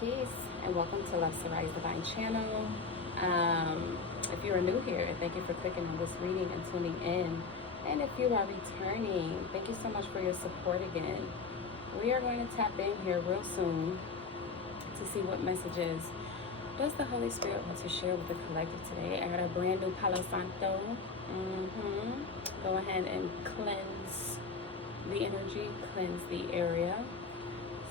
Peace, and welcome to Love Sirya Divine Channel. If you are new here, thank you for clicking on this reading and tuning in. And if you are returning, thank you so much for your support again. We are going to tap in here real soon to see what messages does the Holy Spirit want to share with the collective today. I got a brand new Palo Santo. Go ahead and cleanse the energy, cleanse the area,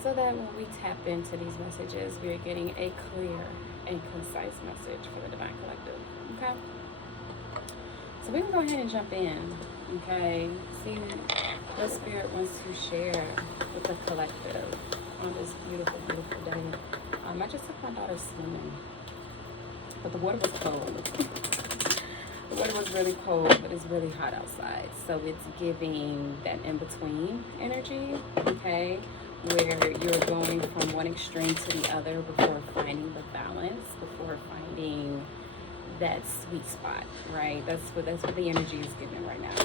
so that when we tap into these messages, we are getting a clear and concise message for the Divine Collective. Okay? So we're going to go ahead and jump in. Okay? See what Spirit wants to share with the collective on this beautiful, beautiful day. I just took my daughter swimming, but the water was cold. The water was really cold, but it's really hot outside. So it's giving that in-between energy, okay? Where you're going from one extreme to the other before finding the balance, before finding that sweet spot, right? That's what the energy is giving right now.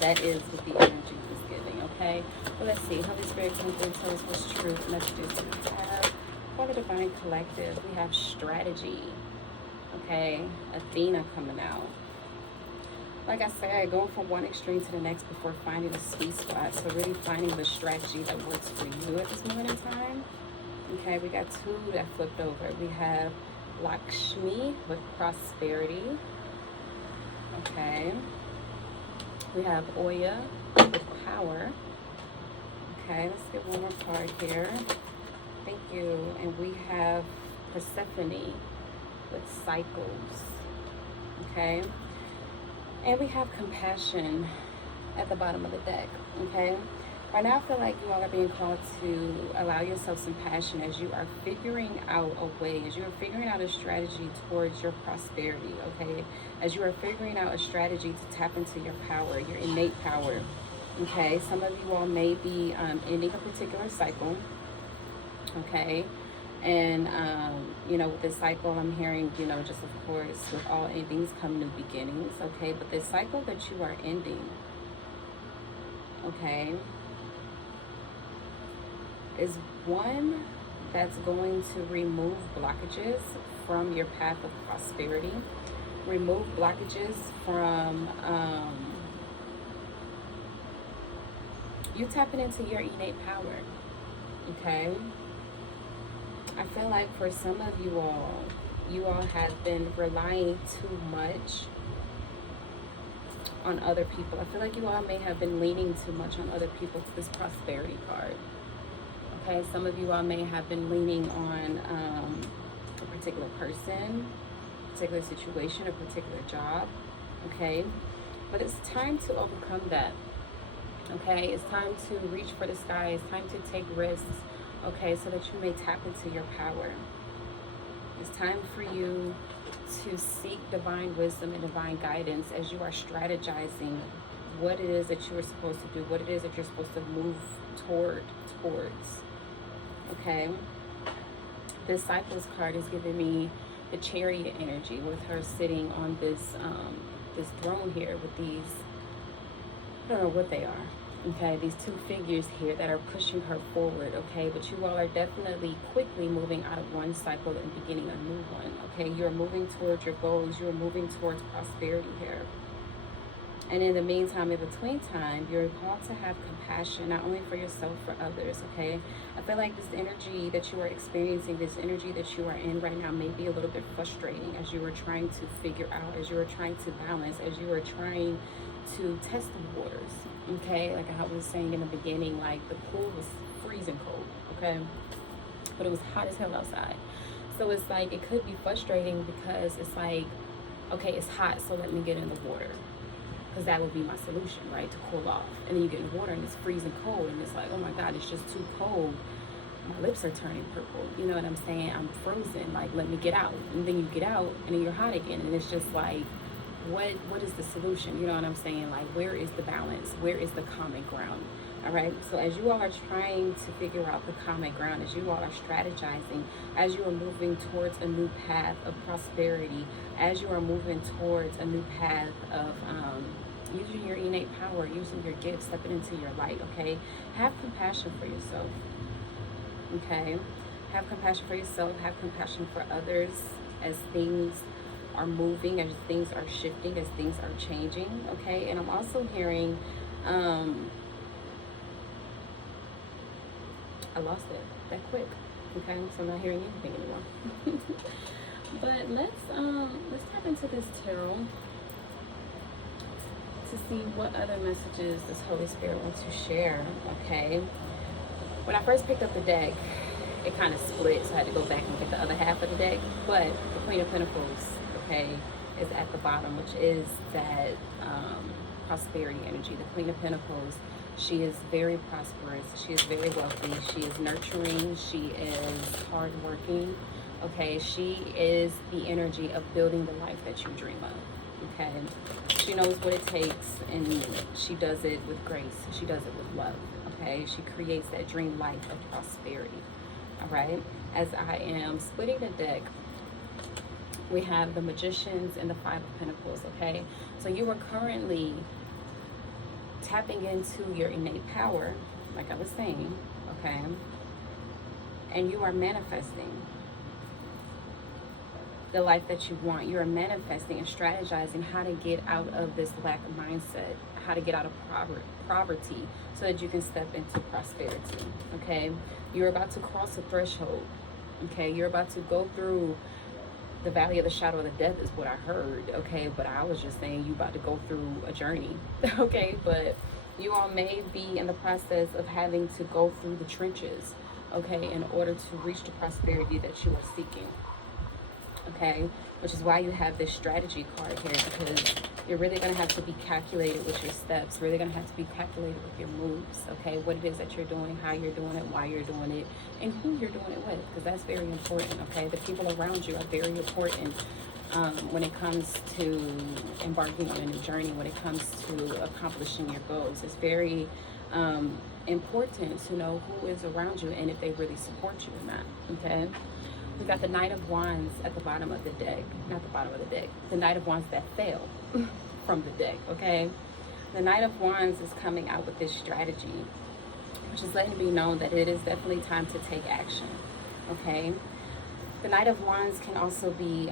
That is what the energy is giving, okay? Well, let's see. Holy Spirit, can you tell us what's truth messages we have for the Divine Collective? We have strategy, okay? Athena coming out. Like I said, going from one extreme to the next before finding a sweet spot. So really finding the strategy that works for you at this moment in time. Okay, we got two that flipped over. We have Lakshmi with prosperity. Okay. We have Oya with power. Okay, let's get one more card here. Thank you. And we have Persephone with cycles. Okay. And we have compassion at the bottom of the deck, okay? Right now I feel like you all are being called to allow yourself some passion as you are figuring out a way, as you are figuring out a strategy towards your prosperity, okay? As you are figuring out a strategy to tap into your power, your innate power, okay? Some of you all may be ending a particular cycle, okay? And, you know, with this cycle, I'm hearing, you know, just of course, with all endings come new beginnings, okay? But this cycle that you are ending, okay, is one that's going to remove blockages from your path of prosperity, remove blockages from you tapping into your innate power, okay? I feel like for some of you all have been relying too much on other people. I feel like you all may have been leaning too much on other people to this prosperity card. Okay, some of you all may have been leaning on a particular person, a particular situation, a particular job. Okay, but it's time to overcome that. Okay, it's time to reach for the sky. It's time to take risks. Okay, so that you may tap into your power. It's time for you to seek divine wisdom and divine guidance as you are strategizing what it is that you are supposed to do, what it is that you're supposed to move towards. Okay? This Cycles card is giving me the Chariot energy with her sitting on this this throne here with these, I don't know what they are. Okay, these two figures here that are pushing her forward, okay? But you all are definitely quickly moving out of one cycle and beginning a new one, okay? You're moving towards your goals. You're moving towards prosperity here. And in the meantime, in between time, you're called to have compassion, not only for yourself, for others, okay? I feel like this energy that you are experiencing, this energy that you are in right now may be a little bit frustrating as you are trying to figure out, as you are trying to balance, as you are trying to test the waters, okay? Like I was saying in the beginning, like the pool was freezing cold, okay? But it was hot as hell outside. So it's like, it could be frustrating because it's like, okay, it's hot, so let me get in the water. Because that would be my solution, right? To cool off. And then you get in the water and it's freezing cold and it's like, oh my God, it's just too cold. My lips are turning purple. You know what I'm saying? I'm frozen. Like, let me get out. And then you get out and then you're hot again. And it's just like, what is the solution? You know what I'm saying? Like, where is the balance? Where is the common ground? All right. So as you all are trying to figure out the common ground, as you all are strategizing, as you are moving towards a new path of prosperity, as you are moving towards a new path of using your innate power, using your gifts, stepping into your light, okay? Have compassion for yourself, okay? Have compassion for yourself, have compassion for others as things are moving, as things are shifting, as things are changing, okay? And I'm also hearing, I lost it that quick, okay? So I'm not hearing anything anymore. But let's tap into this tarot to see what other messages this Holy Spirit wants to share, okay? When I first picked up the deck, it kind of split, so I had to go back and get the other half of the deck. But the Queen of Pentacles, okay, is at the bottom, which is that prosperity energy. The Queen of Pentacles, she is very prosperous. She is very wealthy. She is nurturing. She is hardworking. Okay, she is the energy of building the life that you dream of. Okay, she knows what it takes, and she does it with grace. She does it with love. Okay, she creates that dream life of prosperity. All right, as I am splitting the deck, we have the Magicians and the Five of Pentacles. Okay, so you are currently tapping into your innate power, like I was saying. Okay, and you are manifesting the life that you want. You are manifesting and strategizing how to get out of this lack mindset, how to get out of poverty so that you can step into prosperity. Okay, you're about to cross a threshold. Okay, you're about to go through the valley of the shadow of the death is what I heard. Okay, but I was just saying you about to go through a journey. Okay, but you all may be in the process of having to go through the trenches, okay, in order to reach the prosperity that you are seeking. Okay, which is why you have this strategy card here, because you're really going to have to be calculated with your steps, really going to have to be calculated with your moves, okay, what it is that you're doing, how you're doing it, why you're doing it, and who you're doing it with, because that's very important. Okay, the people around you are very important when it comes to embarking on a new journey, when it comes to accomplishing your goals. It's very important to know who is around you and if they really support you or not. Okay, we got the Knight of Wands at the bottom of the deck. Not the bottom of the deck. The Knight of Wands that fell from the deck, okay? The Knight of Wands is coming out with this strategy, which is letting it be known that it is definitely time to take action, okay? The Knight of Wands can also be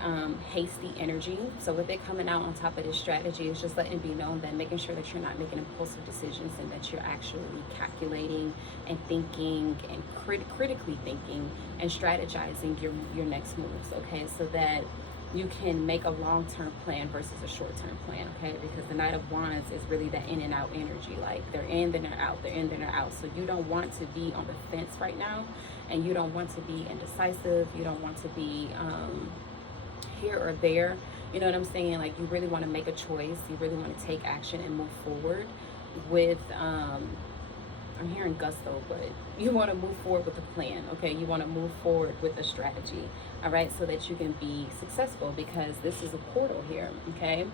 hasty energy. So with it coming out on top of this strategy, it's just letting it be known that making sure that you're not making impulsive decisions and that you're actually calculating and thinking and critically thinking and strategizing your next moves, okay? So that you can make a long-term plan versus a short-term plan, okay? Because the Knight of Wands is really that in and out energy. Like they're in, then they're out, they're in, then they're out. So you don't want to be on the fence right now, and you don't want to be indecisive. You don't want to be here or there. You know what I'm saying? Like you really want to make a choice. You really want to take action and move forward with, I'm hearing gusto, but you want to move forward with a plan, okay? You want to move forward with a strategy, all right? So that you can be successful, because this is a portal here, okay?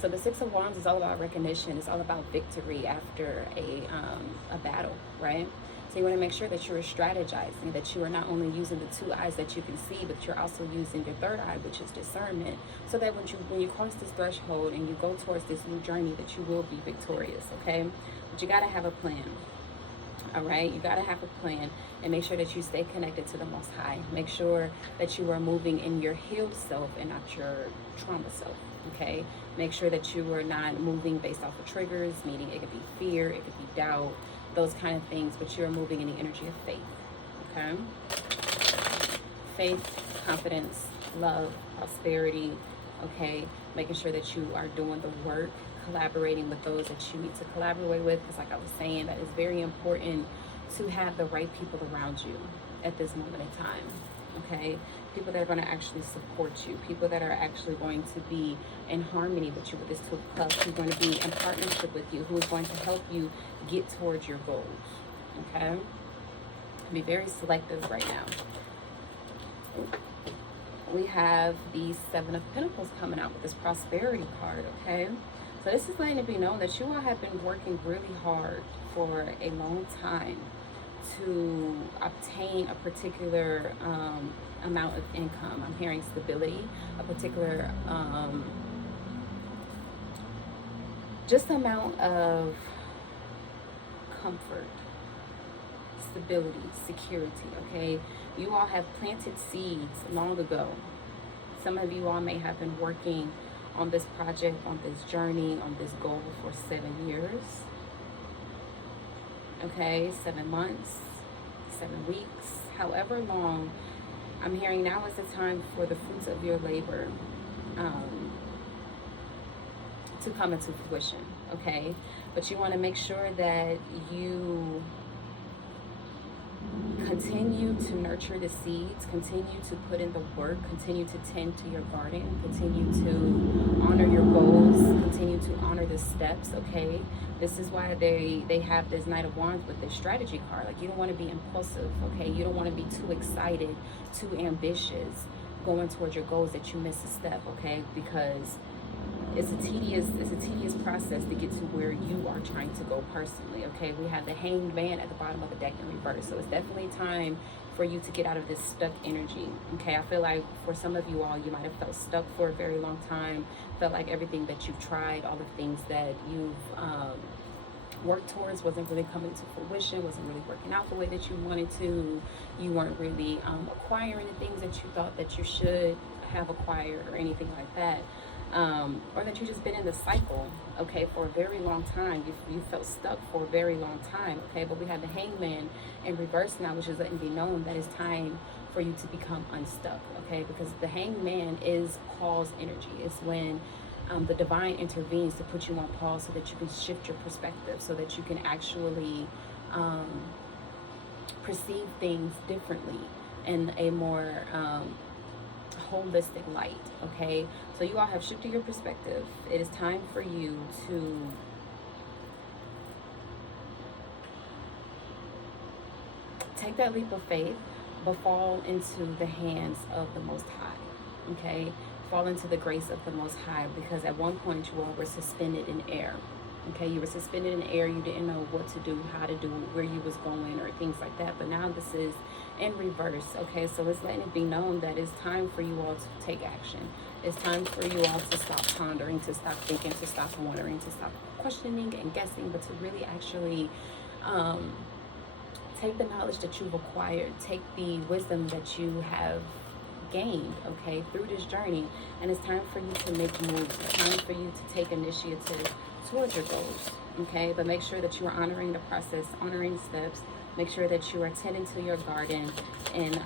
So the Six of Wands is all about recognition. It's all about victory after a battle, right? So you want to make sure that you're strategizing, that you are not only using the two eyes that you can see, but you're also using your third eye, which is discernment, so that when you cross this threshold and you go towards this new journey, that you will be victorious, okay? But you got to have a plan. All right, you got to have a plan, and make sure that you stay connected to the Most High. Make sure that you are moving in your healed self and not your trauma self, okay? Make sure that you are not moving based off of triggers, meaning it could be fear, it could be doubt, those kind of things, but you're moving in the energy of faith, okay? Faith, confidence, love, prosperity, okay? Making sure that you are doing the work, collaborating with those that you need to collaborate with, because like I was saying, that is very important to have the right people around you at this moment in time, okay? People that are going to actually support you, people that are actually going to be in harmony with you with this Two of Cups, who's going to be in partnership with you, who is going to help you get towards your goals, okay? Be very selective right now. We have the Seven of Pentacles coming out with this prosperity card, okay? So this is letting it be known that you all have been working really hard for a long time to obtain a particular amount of income. I'm hearing stability, a particular just amount of comfort, stability, security, okay? You all have planted seeds long ago. Some of you all may have been working on this project, on this journey, on this goal for 7 years, okay? 7 months, 7 weeks, however long. I'm hearing now is the time for the fruits of your labor to come into fruition, okay? But you want to make sure that you continue to nurture the seeds, continue to put in the work, continue to tend to your garden, continue to honor your goals, continue to honor the steps, okay? This is why they have this Knight of Wands with this strategy card. Like, you don't want to be impulsive, okay? You don't want to be too excited, too ambitious, going towards your goals that you miss a step, okay? Because it's a tedious process to get to where you are trying to go personally, okay? We have the Hanged Man at the bottom of the deck in reverse, so it's definitely time for you to get out of this stuck energy, okay? I feel like for some of you all, you might have felt stuck for a very long time, felt like everything that you've tried, all the things that you've worked towards wasn't really coming to fruition, wasn't really working out the way that you wanted to. You weren't really acquiring the things that you thought that you should have acquired or anything like that. Or that you've just been in the cycle, okay, for a very long time. You felt stuck for a very long time, okay? But we have the Hangman in reverse now, which is letting be known that it's time for you to become unstuck, okay? Because the Hangman is pause energy. It's when the divine intervenes to put you on pause so that you can shift your perspective, so that you can actually perceive things differently in a more holistic light, okay? So you all have shifted your perspective. It is time for you to take that leap of faith, but fall into the hands of the Most High, okay? Fall into the grace of the Most High, because at one point you all were suspended in air, okay? You were suspended in air. You didn't know what to do, how to do, where you was going, or things like that. But now this is in reverse, okay? So it's letting it be known that it's time for you all to take action. It's time for you all to stop pondering, to stop thinking, to stop wondering, to stop questioning and guessing, but to really actually take the knowledge that you've acquired, take the wisdom that you have gained, okay, through this journey, and it's time for you to make moves. It's time for you to take initiative towards your goals, okay? But make sure that you are honoring the process, honoring steps. Make sure that you are tending to your garden and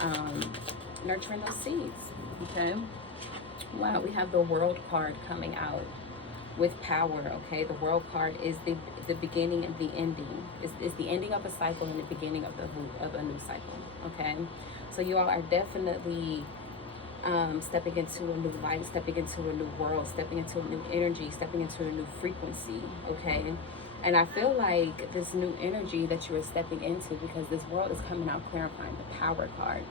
nurturing those seeds, okay? Wow, we have the World card coming out with power, okay? The World card is the beginning and the ending. It's the ending of a cycle and the beginning of a new cycle, okay? So you all are definitely stepping into a new light, stepping into a new world, stepping into a new energy, stepping into a new frequency, okay? And I feel like this new energy that you are stepping into, because this world is coming out clarifying, the Power card.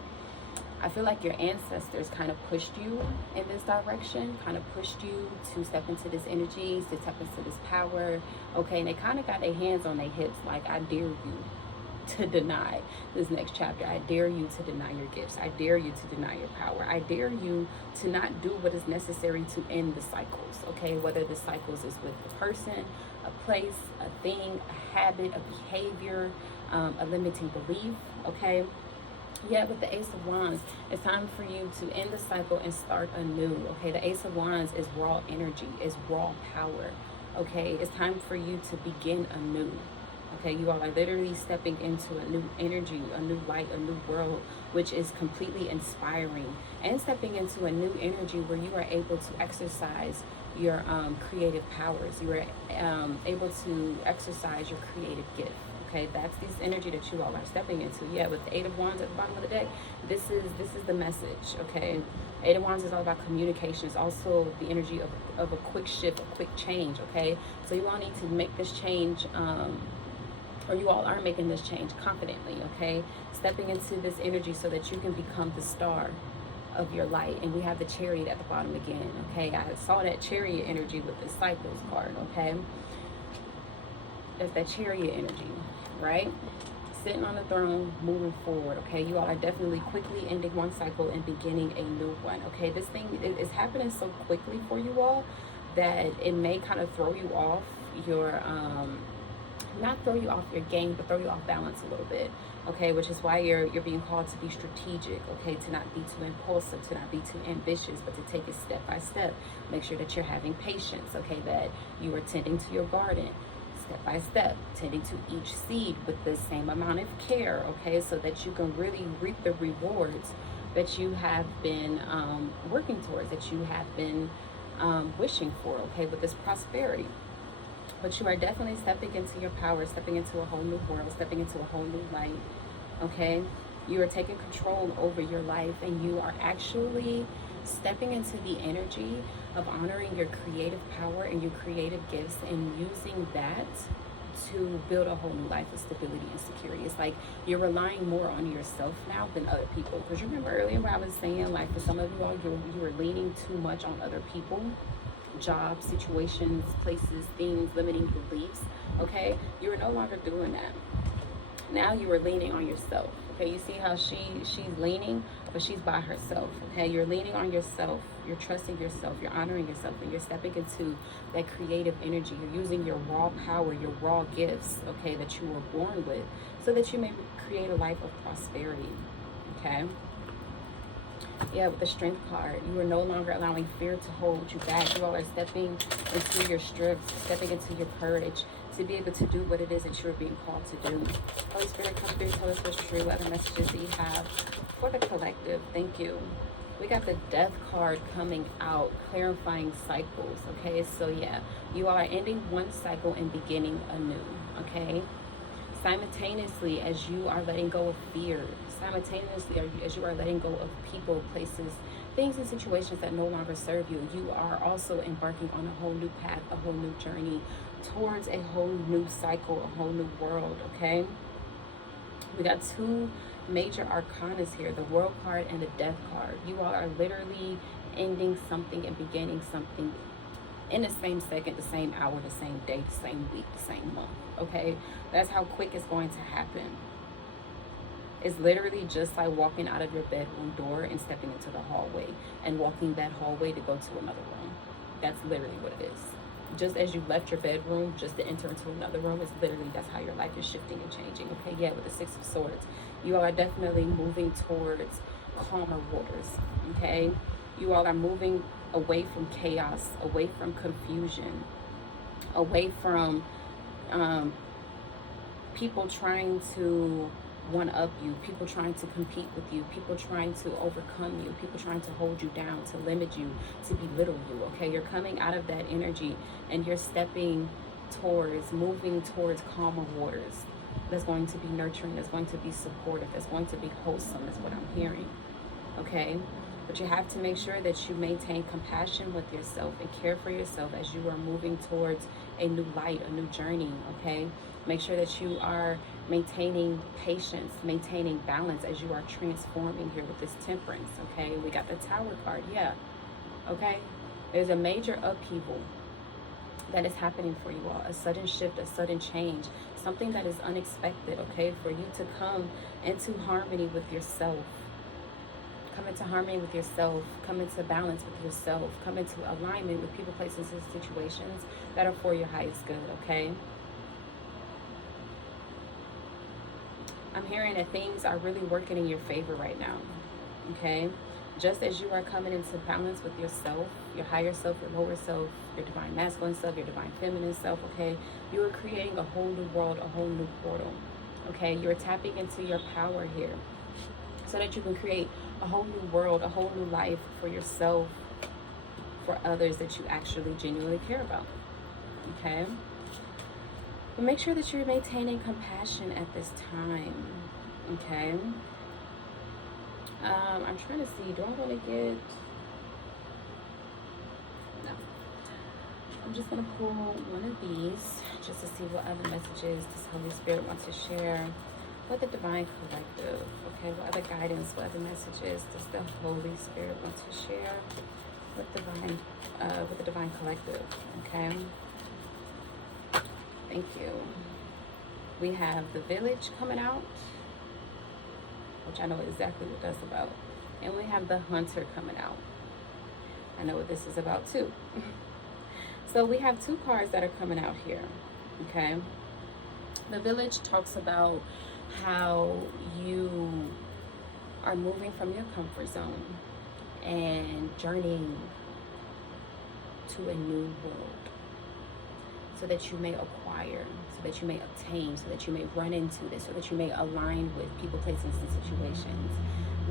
I feel like your ancestors kind of pushed you in this direction, kind of pushed you to step into this energy, to step into this power, okay? And they kind of got their hands on their hips, like, I dare you to deny this next chapter. I dare you to deny your gifts. I dare you to deny your power. I dare you to not do what is necessary to end the cycles, okay? Whether the cycles is with a person, a place, a thing, a habit, a behavior, a limiting belief, okay? Yet with the Ace of Wands, it's time for you to end the cycle and start anew, okay? The Ace of Wands is raw energy, is raw power, okay? It's time for you to begin anew. Okay, you all are literally stepping into a new energy, a new light, a new world, which is completely inspiring, and stepping into a new energy where you are able to exercise your creative powers. You are able to exercise your creative gift. Okay, that's this energy that you all are stepping into. Yeah, with the Eight of Wands at the bottom of the deck, this is the message. Okay, Eight of Wands is all about communication. It's also the energy of a quick shift, a quick change. Okay, so you all need to make this change. Or you all are making this change confidently, okay? Stepping into this energy so that you can become the star of your light. And we have the Chariot at the bottom again, okay? I saw that Chariot energy with the Cycles card, okay? That's that Chariot energy, right? Sitting on the throne, moving forward, okay? You all are definitely quickly ending one cycle and beginning a new one, okay? This thing is happening so quickly for you all that it may kind of throw you off your not throw you off your game, but throw you off balance a little bit. Okay, which is why you're being called to be strategic. Okay, to not be too impulsive, to not be too ambitious, but to take it step by step. Make sure that you're having patience. Okay, that you are tending to your garden step by step, tending to each seed with the same amount of care. Okay, so that you can really reap the rewards that you have been working towards, that you have been wishing for. Okay, with this prosperity. But you are definitely stepping into your power, stepping into a whole new world, stepping into a whole new light. Okay? You are taking control over your life, and you are actually stepping into the energy of honoring your creative power and your creative gifts, and using that to build a whole new life of stability and security. It's like you're relying more on yourself now than other people. Because you remember earlier when I was saying, like, for some of you all, you were leaning too much on other people, jobs, situations, places, things, limiting beliefs. Okay, you are no longer doing that. Now you are leaning on yourself. Okay, you see how she's leaning, but she's by herself. Okay, you're leaning on yourself, you're trusting yourself, you're honoring yourself, and you're stepping into that creative energy. You're using your raw power, your raw gifts, okay, that you were born with, so that you may create a life of prosperity. Okay. Yeah, with the strength card, you are no longer allowing fear to hold you back. You all are stepping into your strength, stepping into your courage to be able to do what it is that you're being called to do. Holy Spirit, come through, tell us what's true, other messages that you have for the collective. Thank you. We got the death card coming out, clarifying cycles. Okay, so yeah, you all are ending one cycle and beginning a new. Okay, simultaneously as you are letting go of fear, simultaneously as you are letting go of people, places, things and situations that no longer serve you, you are also embarking on a whole new path, a whole new journey towards a whole new cycle, a whole new world. Okay, we got two major arcanas here, the world card and the death card. You all are literally ending something and beginning something in the same second, the same hour, the same day, the same week, the same month. Okay, that's how quick it's going to happen. It's literally just like walking out of your bedroom door and stepping into the hallway and walking that hallway to go to another room. That's literally what it is. Just as you left your bedroom just to enter into another room, it's literally, that's how your life is shifting and changing. Okay, yeah, with the Six of Swords, you all are definitely moving towards calmer waters. Okay, you all are moving away from chaos, away from confusion, away from people trying to one up you, people trying to compete with you, people trying to overcome you, people trying to hold you down, to limit you, to belittle you. Okay, you're coming out of that energy and you're stepping towards, moving towards calmer waters. That's going to be nurturing, that's going to be supportive, that's going to be wholesome, is what I'm hearing. Okay, but you have to make sure that you maintain compassion with yourself and care for yourself as you are moving towards a new light, a new journey. Okay, make sure that you are maintaining patience, maintaining balance as you are transforming here with this Temperance. Okay, we got the Tower card. Yeah, okay, there's a major upheaval that is happening for you all, a sudden shift, a sudden change, something that is unexpected. Okay, for you to come into harmony with yourself, come into harmony with yourself, come into balance with yourself, come into alignment with people, places, and situations that are for your highest good. Okay, I'm hearing that things are really working in your favor right now. Okay, just as you are coming into balance with yourself, your higher self, your lower self, your divine masculine self, your divine feminine self. Okay, you are creating a whole new world, a whole new portal. Okay, you're tapping into your power here so that you can create a whole new world, a whole new life for yourself, for others that you actually genuinely care about. Okay, but make sure that you're maintaining compassion at this time. Okay, I'm trying to see, do I want to get, no, I'm just going to pull one of these just to see what other messages this Holy Spirit wants to share with the Divine Collective. Okay, what other guidance, what other messages does the Holy Spirit want to share with the Divine Collective? Okay, thank you. We have the Village coming out, which I know exactly what that's about. And we have the Hunter coming out. I know what this is about too. So we have two cards that are coming out here. Okay. The Village talks about how you are moving from your comfort zone and journeying to a new world, so that you may acquire, so that you may obtain, so that you may run into this, so that you may align with people, places, and situations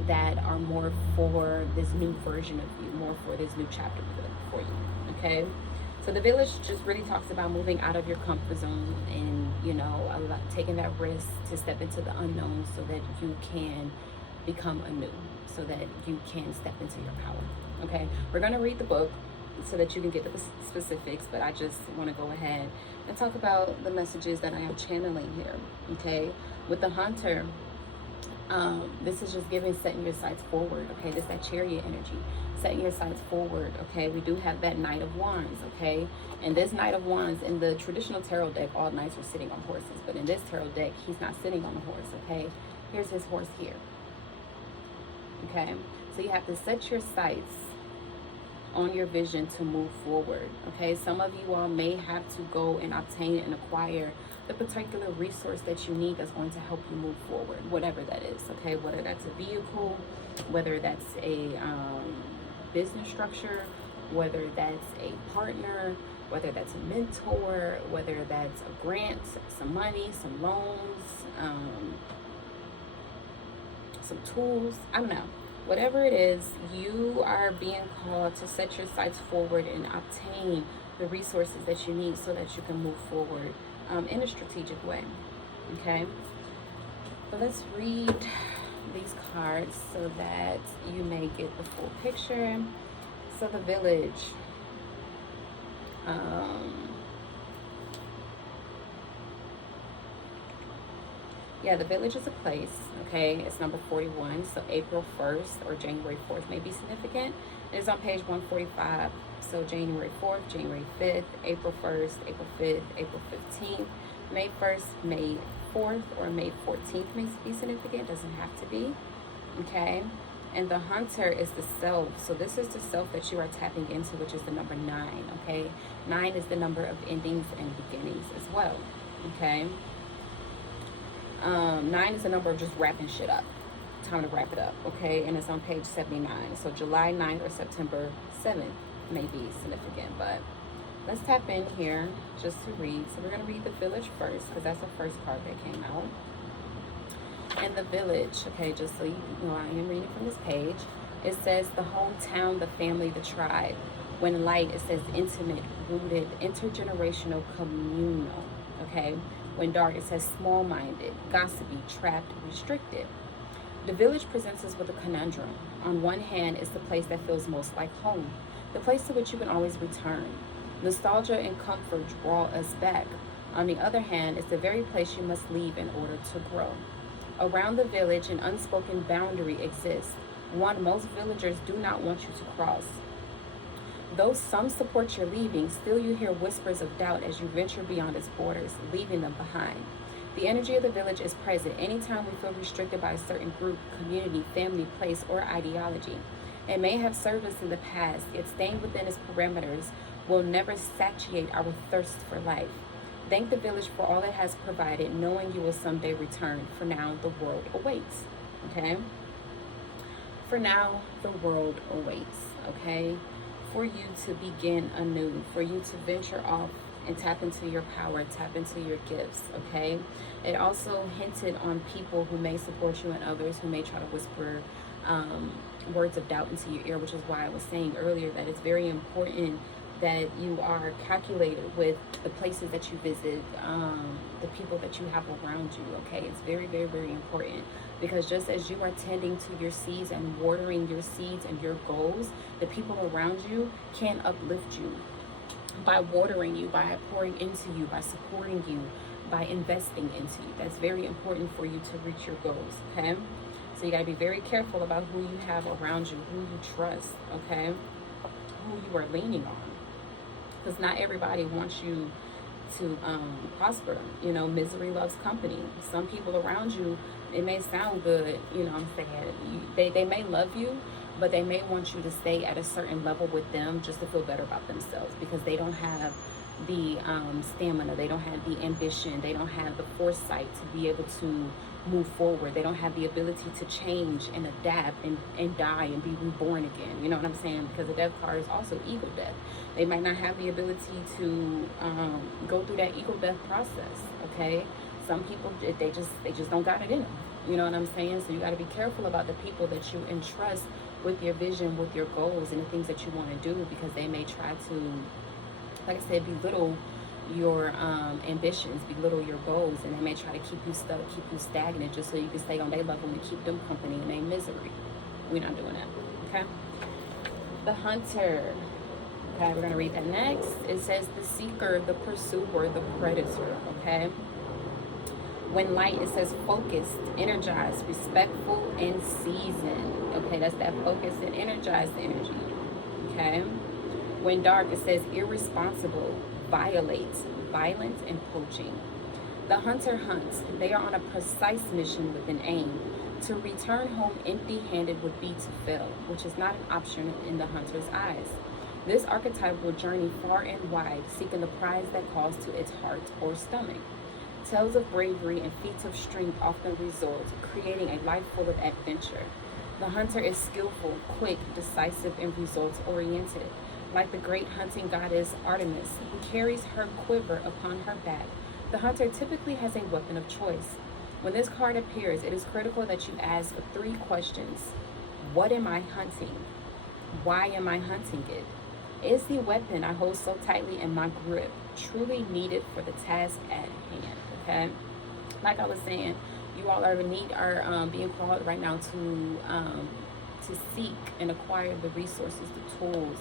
that are more for this new version of you, more for this new chapter for you. Okay. So the Village just really talks about moving out of your comfort zone and, taking that risk to step into the unknown so that you can become anew, so that you can step into your power. Okay. We're going to read the book so that you can get the specifics, but I just want to go ahead and talk about the messages that I am channeling here. Okay. With the Hunter, this is just giving setting your sights forward. Okay. This is that Chariot energy, setting your sights forward. Okay. We do have that Knight of Wands. Okay. And this Knight of Wands, in the traditional tarot deck, all knights are sitting on horses, but in this tarot deck, he's not sitting on a horse. Okay. Here's his horse here. Okay. So you have to set your sights on your vision to move forward. Okay. Some of you all may have to go and obtain and acquire the particular resource that you need that's going to help you move forward, whatever that is. Okay. Whether that's a vehicle, whether that's a business structure, whether that's a partner, whether that's a mentor, whether that's a grant, some money, some loans, some tools, I don't know. Whatever it is, you are being called to set your sights forward and obtain the resources that you need so that you can move forward in a strategic way. Okay. So let's read these cards so that you may get the full picture. So the Village. Yeah, the Village is a place. Okay, it's number 41. So April 1st or January 4th may be significant. It is on page 145. So January 4th, January 5th, April 1st, April 5th, April 15th, May 1st, May 4th, or May 14th may be significant. Doesn't have to be. Okay. And the Hunter is the self. So this is the self that you are tapping into, which is the number 9. Okay. 9 is the number of endings and beginnings as well. Okay. 9 is the number of just wrapping shit up. Time to wrap it up. Okay. And it's on page 79. So July 9th or September 7th may be significant. But let's tap in here just to read. So we're going to read the Village first, because that's the first card that came out. And the Village, okay, just so you know, I am reading from this page. It says the hometown, the family, the tribe. When light, it says intimate, rooted, intergenerational, communal. Okay. When dark, it says small-minded, gossipy, trapped, restricted. The Village presents us with a conundrum. On one hand, it's the place that feels most like home, the place to which you can always return. Nostalgia and comfort draw us back. On the other hand, it's the very place you must leave in order to grow. Around the Village, an unspoken boundary exists, one most villagers do not want you to cross. Though some support your leaving, still you hear whispers of doubt as you venture beyond its borders, leaving them behind. The energy of the Village is present anytime we feel restricted by a certain group, community, family, place, or ideology. It may have served us in the past, yet staying within its parameters will never satiate our thirst for life. Thank the Village for all it has provided, knowing you will someday return. For now, the world awaits. Okay? For now, the world awaits. Okay? For you to begin anew, for you to venture off and tap into your power, tap into your gifts. Okay? It also hinted on people who may support you and others who may try to whisper words of doubt into your ear, which is why I was saying earlier that it's very important that you are calculated with the places that you visit, the people that you have around you. Okay, it's very, very, very important, because just as you are tending to your seeds and watering your seeds and your goals, the people around you can uplift you by watering you, by pouring into you, by supporting you, by investing into you. That's very important for you to reach your goals. Okay, so you got to be very careful about who you have around you, who you trust. Okay, who you are leaning on. Because not everybody wants you to prosper. You know, misery loves company. Some people around you, it may sound good, you know what I'm saying, they may love you, but they may want you to stay at a certain level with them just to feel better about themselves, because they don't have the stamina, they don't have the ambition, they don't have the foresight to be able to move forward. They don't have the ability to change and adapt and die and be reborn again. You know what I'm saying? Because the death card is also ego death. They might not have the ability to go through that ego death process. Okay, some people they just don't got it in them. You know what I'm saying? So you got to be careful about the people that you entrust with your vision, with your goals, and the things that you want to do, because they may try to, like I said, belittle your ambitions, belittle your goals, and they may try to keep you stuck, keep you stagnant, just so you can stay on their level and keep them company in their misery. We're not doing that. Okay. The Hunter. Okay, we're gonna read that next. It says the seeker, the pursuer, the predator. Okay. When light, it says focused, energized, respectful, and seasoned. Okay, that's that focused and energized energy. Okay. When dark, it says irresponsible, violates, violent, and poaching. The hunter hunts. They are on a precise mission with an aim. To return home empty-handed would be to fail, which is not an option in the hunter's eyes. This archetype will journey far and wide, seeking the prize that calls to its heart or stomach. Tales of bravery and feats of strength often result, creating a life full of adventure. The hunter is skillful, quick, decisive, and results-oriented. Like the great hunting goddess Artemis, who carries her quiver upon her back, the hunter typically has a weapon of choice. When this card appears, it is critical that you ask 3 questions. What am I hunting? Why am I hunting it? Is the weapon I hold so tightly in my grip truly needed for the task at hand? Okay? Like I was saying, you all are being called right now to seek and acquire the resources, the tools,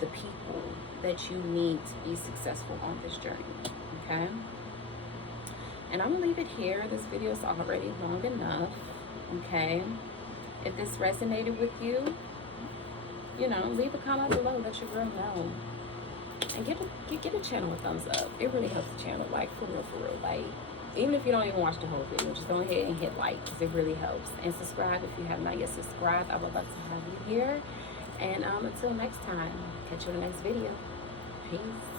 the people that you need to be successful on this journey. Okay, and I'm gonna leave it here. This video is already long enough. Okay, if this resonated with you, leave a comment below, let your girl know, and give a channel a thumbs up. It really helps the channel, like for real, like, even if you don't even watch the whole video, just go ahead and hit like, because it really helps. And subscribe if you have not yet subscribed. I would love to have you here. And until next time, catch you in the next video. Peace.